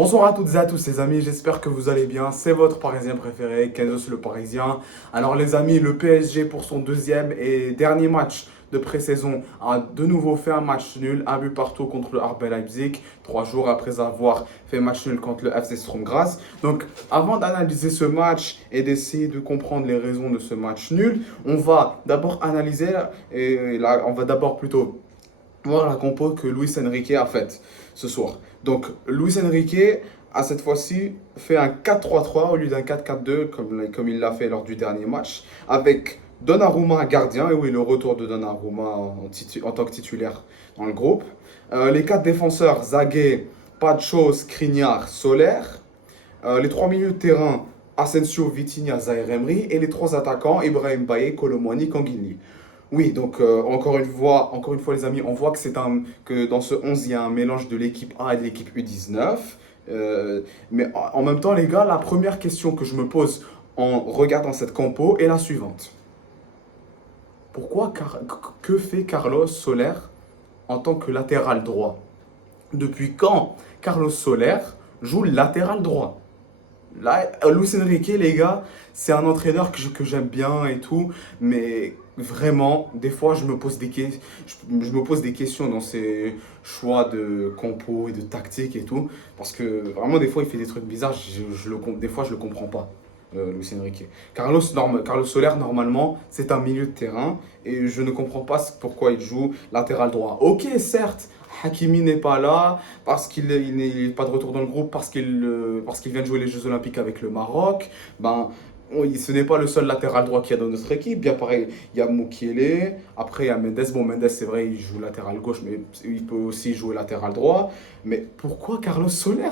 Bonsoir à toutes et à tous les amis, j'espère que vous allez bien. C'est votre Parisien préféré, Kenzo le Parisien. Alors les amis, le PSG pour son deuxième et dernier match de pré-saison a de nouveau fait un match nul, un but partout contre le RB Leipzig, 3 jours après avoir fait match nul contre le FC Sturm Graz. Donc avant d'analyser ce match et d'essayer de comprendre les raisons de ce match nul, on va d'abord analyser, et là on va d'abord plutôt voir la compo que Luis Enrique a faite ce soir. Donc, Luis Enrique a cette fois-ci fait un 4-3-3 au lieu d'un 4-4-2 comme il l'a fait lors du dernier match, avec Donnarumma gardien, et oui, le retour de Donnarumma en tant que titulaire dans le groupe. Les quatre défenseurs, Zaguet, Pacho, Skriniar, Soler. Les trois milieux de terrain, Asensio, Vitinha, Zaïre Emery. Et les trois attaquants, Ibrahim Baye, Colomwani, Kanguini. Oui, donc encore une fois les amis, on voit que dans ce 11, il y a un mélange de l'équipe A et de l'équipe U19. Mais en même temps, les gars, la première question que je me pose en regardant cette compo est la suivante. Que fait Carlos Soler en tant que latéral droit? Depuis quand Carlos Soler joue latéral droit? Là, Luis Enrique, les gars, c'est un entraîneur que j'aime bien et tout, mais vraiment, des fois, je me pose des questions dans ses choix de compo et de tactique et tout, parce que vraiment, des fois, il fait des trucs bizarres, des fois, je le comprends pas. Luis Enrique. Carlos Soler, normalement, c'est un milieu de terrain et je ne comprends pas pourquoi il joue latéral droit. Ok, certes, Hakimi n'est pas là parce qu'il n'est pas de retour dans le groupe, parce qu'il vient de jouer les Jeux Olympiques avec le Maroc. Ben, ce n'est pas le seul latéral droit qu'il y a dans notre équipe. Bien pareil, il y a Mukiele, après il y a Mendes. Bon, Mendes, c'est vrai, il joue latéral gauche, mais il peut aussi jouer latéral droit. Mais pourquoi Carlos Soler?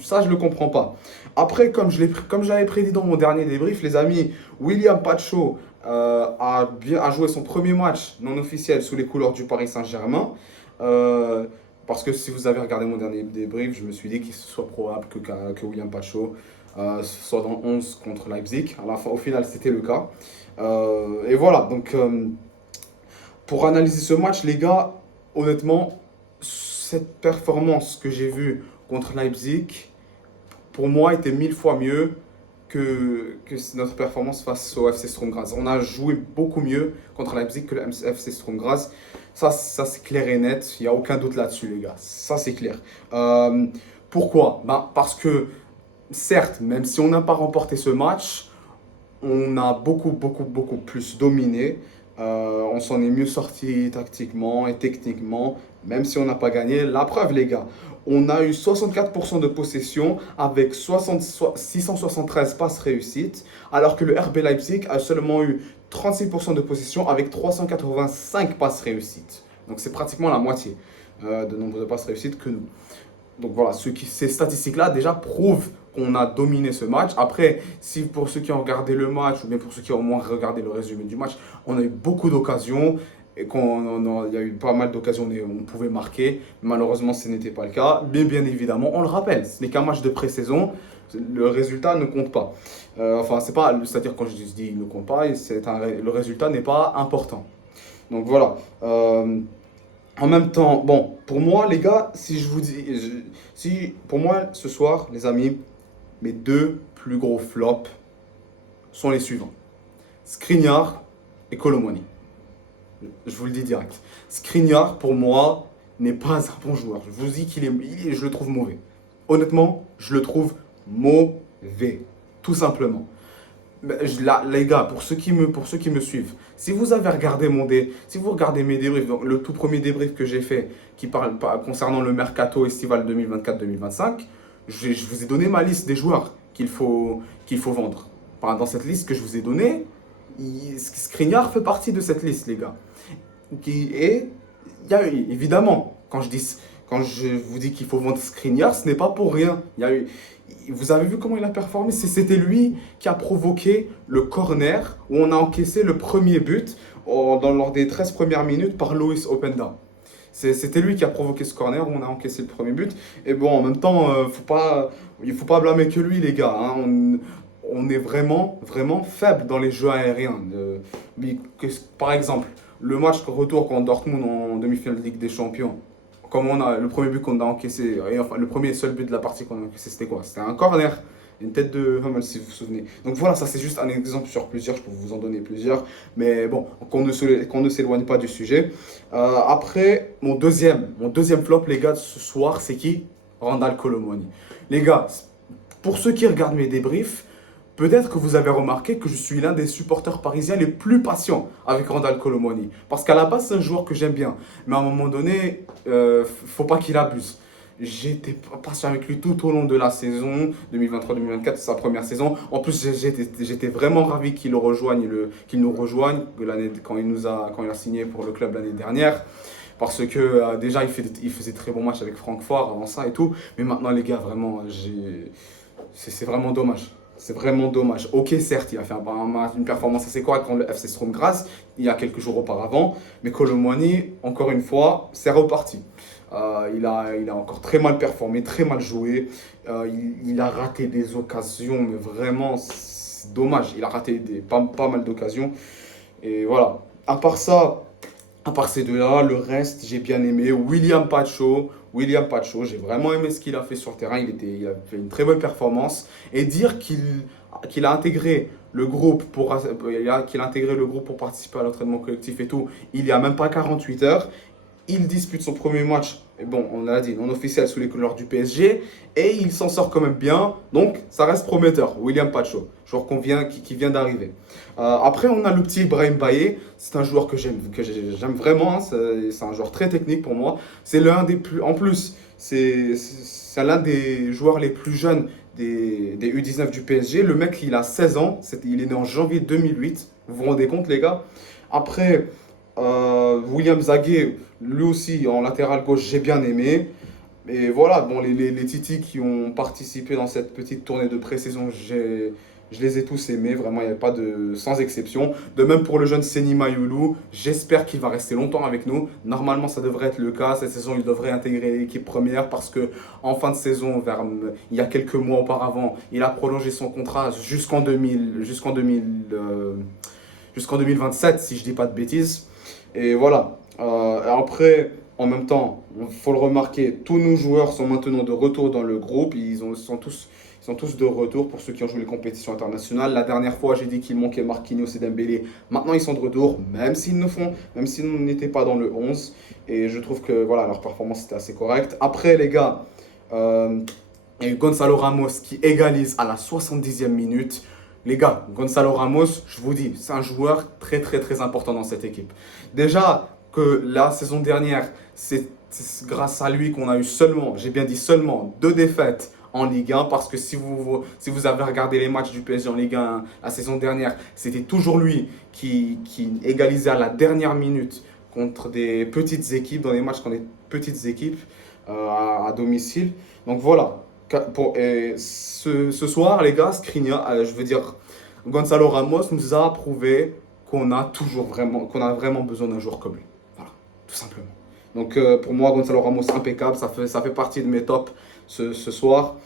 Ça, je ne le comprends pas. Après, comme j'avais prédit dans mon dernier débrief, les amis, William Pacho a joué son premier match non officiel sous les couleurs du Paris Saint-Germain. Euh, Parce que si vous avez regardé mon dernier débrief, je me suis dit qu'il soit probable que William Pacho soit dans 11 contre Leipzig. À la fin, au final, c'était le cas. Et voilà, donc pour analyser ce match, les gars, honnêtement, cette performance que j'ai vue contre Leipzig, pour moi, était 1000 fois mieux que notre performance face au FC Sturm Graz. On a joué beaucoup mieux contre Leipzig que le FC Sturm Graz. Ça c'est clair et net. Il n'y a aucun doute là-dessus, les gars. Ça, c'est clair. Euh, Pourquoi? Ben, parce que, certes, même si on n'a pas remporté ce match, on a beaucoup plus dominé. On s'en est mieux sorti tactiquement et techniquement, même si on n'a pas gagné. La preuve, les gars, on a eu 64% de possession avec 673 passes réussites, alors que le RB Leipzig a seulement eu 36% de possession avec 385 passes réussites. Donc c'est pratiquement la moitié de nombre de passes réussites que nous. Donc voilà, ces statistiques-là déjà prouvent qu'on a dominé ce match. Après, si pour ceux qui ont regardé le match, ou bien pour ceux qui ont au moins regardé le résumé du match, on a eu beaucoup d'occasions. Il y a eu pas mal d'occasions où on pouvait marquer. Malheureusement, ce n'était pas le cas. Mais bien évidemment, on le rappelle, ce n'est qu'un match de pré-saison. Le résultat ne compte pas. Enfin, c'est-à-dire quand je dis il ne compte pas, le résultat n'est pas important. Donc voilà. En même temps, bon, pour moi, les gars, si je vous dis, si pour moi, ce soir, les amis, mes deux plus gros flops sont les suivants. Skriniar et Colomwani. Je vous le dis direct. Skriniar, pour moi, n'est pas un bon joueur. Je vous dis je le trouve mauvais. Honnêtement, je le trouve mauvais. Tout simplement. Là, les gars, pour ceux qui me suivent, si vous regardez mes débriefs, donc le tout premier débrief que j'ai fait, qui parle concernant le mercato estival 2024-2025, je vous ai donné ma liste des joueurs qu'il faut vendre. Dans cette liste que je vous ai donnée, Skriniar fait partie de cette liste, les gars. Et évidemment, quand je vous dis qu'il faut vendre Skriniar, ce n'est pas pour rien. Vous avez vu comment il a performé? C'était lui qui a provoqué le corner où on a encaissé le premier but lors des 13 premières minutes par Loïs Openda. C'était lui qui a provoqué ce corner où on a encaissé le premier but. Et bon, en même temps, il ne faut pas blâmer que lui, les gars. Hein. On est vraiment faible dans les jeux aériens. Par exemple, le match retour contre Dortmund en demi-finale de Ligue des Champions. comme le premier but qu'on a encaissé, et enfin le premier et seul but de la partie qu'on a encaissé, c'était quoi? C'était un corner, une tête de Hummels si vous vous souvenez. Donc voilà, ça c'est juste un exemple sur plusieurs, je peux vous en donner plusieurs, mais bon, qu'on ne s'éloigne pas du sujet. Après, mon deuxième flop, les gars, de ce soir, c'est qui? Randal Colomoni. Les gars, pour ceux qui regardent mes débriefs, peut-être que vous avez remarqué que je suis l'un des supporters parisiens les plus patients avec Randal Colomoni. Parce qu'à la base, c'est un joueur que j'aime bien. Mais à un moment donné, faut pas qu'il abuse. J'étais patient avec lui tout au long de la saison 2023-2024, sa première saison. En plus, j'étais vraiment ravi qu'il nous rejoigne quand il a signé pour le club l'année dernière. Parce que déjà, il faisait très bon match avec Francfort avant ça et tout. Mais maintenant, les gars, vraiment, c'est vraiment dommage. C'est vraiment dommage. Ok, certes, il a fait une performance assez correcte contre le FC Sturm Graz il y a quelques jours auparavant. Mais Colomwani, encore une fois, c'est reparti. Il a encore très mal performé, très mal joué. Il a raté des occasions, mais vraiment, c'est dommage. Il a raté pas mal d'occasions. Et voilà. À part ces deux-là, le reste, j'ai bien aimé. William Pacho, j'ai vraiment aimé ce qu'il a fait sur le terrain. Il a fait une très bonne performance. Et dire qu'il a intégré le groupe qu'il a intégré le groupe pour participer à l'entraînement collectif et tout, il n'y a même pas 48 heures. Il dispute son premier match, et bon, on l'a dit, non officiel sous les couleurs du PSG, et il s'en sort quand même bien, donc ça reste prometteur. William Pacho, joueur qui vient d'arriver. Après, on a le petit Ibrahim Baye, c'est un joueur j'aime vraiment, hein, c'est un joueur très technique pour moi. C'est l'un des plus, en plus, c'est l'un des joueurs les plus jeunes des U19 du PSG. Le mec, il a 16 ans, il est né en janvier 2008, vous vous rendez compte les gars? Après, William Zaguet, lui aussi en latéral gauche, j'ai bien aimé. Et voilà, bon, les Titi qui ont participé dans cette petite tournée de pré-saison, je les ai tous aimés, vraiment, il n'y avait pas sans exception. De même pour le jeune Seny Mayoulou, j'espère qu'il va rester longtemps avec nous. Normalement, ça devrait être le cas. Cette saison, il devrait intégrer l'équipe première parce que en fin de saison, il y a quelques mois auparavant, il a prolongé son contrat jusqu'en 2027, si je dis pas de bêtises. Et voilà. Après, en même temps, il faut le remarquer, tous nos joueurs sont maintenant de retour dans le groupe. Ils sont tous de retour pour ceux qui ont joué les compétitions internationales. La dernière fois, j'ai dit qu'il manquait Marquinhos et Dembélé. Maintenant, ils sont de retour, même s'ils n'étaient pas dans le 11. Et je trouve que voilà, leur performance était assez correcte. Après, les gars, il y a eu Gonzalo Ramos qui égalise à la 70e minute. Les gars, Gonzalo Ramos, je vous dis, c'est un joueur très très très important dans cette équipe. Déjà que la saison dernière, c'est grâce à lui qu'on a eu seulement, j'ai bien dit seulement, 2 défaites en Ligue 1 parce que si vous avez regardé les matchs du PSG en Ligue 1 la saison dernière, c'était toujours lui qui égalisait à la dernière minute contre des petites équipes, dans les matchs contre des petites équipes à domicile. Donc voilà, ce soir, les gars, je veux dire, Gonzalo Ramos nous a prouvé qu'on a vraiment besoin d'un joueur comme lui. Voilà, tout simplement. Donc pour moi, Gonzalo Ramos, impeccable, ça fait partie de mes tops ce soir.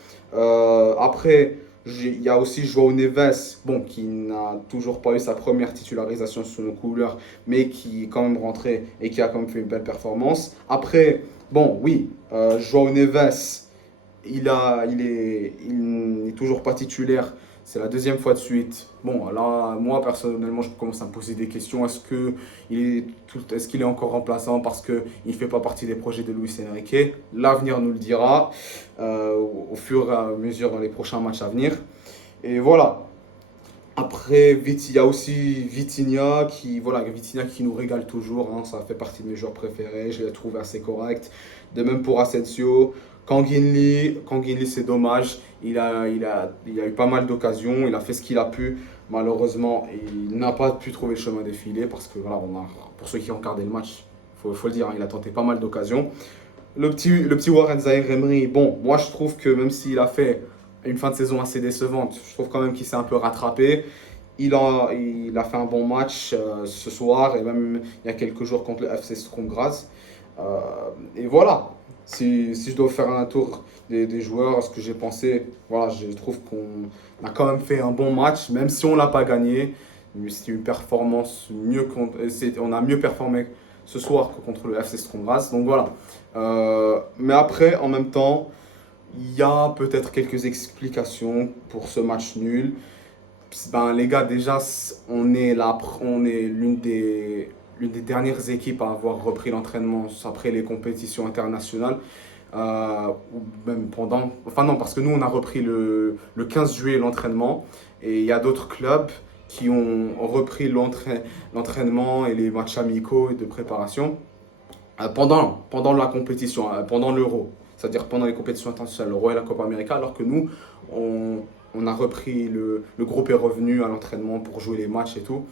Après, il y a aussi João Neves, bon, qui n'a toujours pas eu sa première titularisation sous nos couleurs, mais qui est quand même rentré et qui a quand même fait une belle performance. Après, bon, oui, João Neves, il n'est toujours pas titulaire. C'est la deuxième fois de suite. Bon, là, moi, personnellement, je commence à me poser des questions. Est-ce qu'il est encore remplaçant parce qu'il ne fait pas partie des projets de Luis Enrique? L'avenir nous le dira au fur et à mesure dans les prochains matchs à venir. Et voilà. Après, il y a aussi Vitinha qui nous régale toujours, hein, ça fait partie de mes joueurs préférés, je l'ai trouvé assez correct. De même pour Asensio, Kanginli c'est dommage, il a eu pas mal d'occasions, il a fait ce qu'il a pu. Malheureusement, il n'a pas pu trouver le chemin défilé parce que voilà, pour ceux qui ont regardé le match, faut le dire, hein, il a tenté pas mal d'occasions. Le petit Warren Zaïre-Emery, bon, moi je trouve que même s'il a fait une fin de saison assez décevante, je trouve quand même qu'il s'est un peu rattrapé. Il a fait un bon match ce soir et même il y a quelques jours contre le FC Sturm Graz. Et voilà, si je dois faire un tour des joueurs, ce que j'ai pensé, voilà, je trouve qu'on a quand même fait un bon match, même si on ne l'a pas gagné. C'était une performance on a mieux performé ce soir que contre le FC Sturm Graz. Donc voilà. Mais après, en même temps, il y a peut-être quelques explications pour ce match nul. Ben, les gars, déjà, on est l'une des dernières équipes à avoir repris l'entraînement après les compétitions internationales. Ou même pendant. Enfin, non, parce que nous, on a repris le 15 juillet l'entraînement. Et il y a d'autres clubs qui ont repris l'entraînement et les matchs amicaux et de préparation pendant la compétition, pendant l'Euro, c'est-à-dire pendant les compétitions internationales, l'Euro et la Copa América, alors que nous, on a repris, le groupe est revenu à l'entraînement pour jouer les matchs et tout,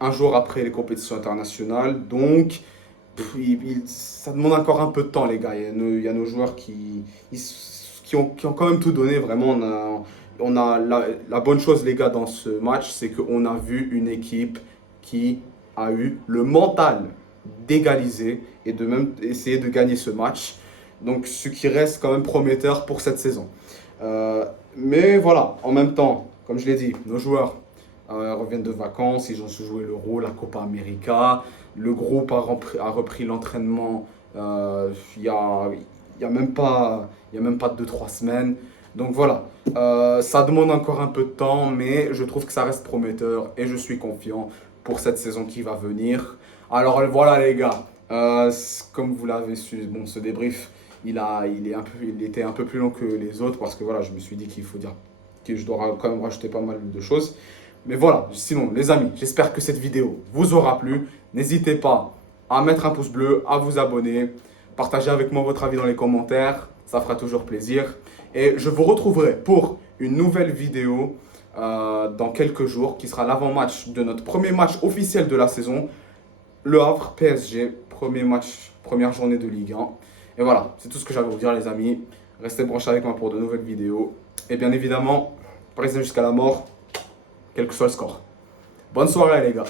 un jour après les compétitions internationales. Donc, ça demande encore un peu de temps, les gars. Il y a nos joueurs qui ont quand même tout donné, vraiment. On a la bonne chose, les gars, dans ce match, c'est qu'on a vu une équipe qui a eu le mental d'égaliser et de même essayer de gagner ce match. Donc, ce qui reste quand même prometteur pour cette saison. Mais voilà, en même temps, comme je l'ai dit, nos joueurs reviennent de vacances, ils ont joué l'Euro, la Copa América. Le groupe a repris l'entraînement il y a même pas 2 3 semaines. Donc voilà, ça demande encore un peu de temps, mais je trouve que ça reste prometteur et je suis confiant pour cette saison qui va venir. Alors voilà les gars, comme vous l'avez su, bon, ce débrief, il était un peu plus long que les autres parce que voilà, je me suis dit qu'il faut dire que je dois quand même rajouter pas mal de choses. Mais voilà, sinon les amis, j'espère que cette vidéo vous aura plu. N'hésitez pas à mettre un pouce bleu, à vous abonner, partagez avec moi votre avis dans les commentaires, ça fera toujours plaisir. Et je vous retrouverai pour une nouvelle vidéo dans quelques jours, qui sera l'avant-match de notre premier match officiel de la saison, Le Havre PSG, premier match, première journée de Ligue 1. Et voilà, c'est tout ce que j'avais à vous dire les amis. Restez branchés avec moi pour de nouvelles vidéos. Et bien évidemment, restez jusqu'à la mort, quel que soit le score. Bonne soirée les gars.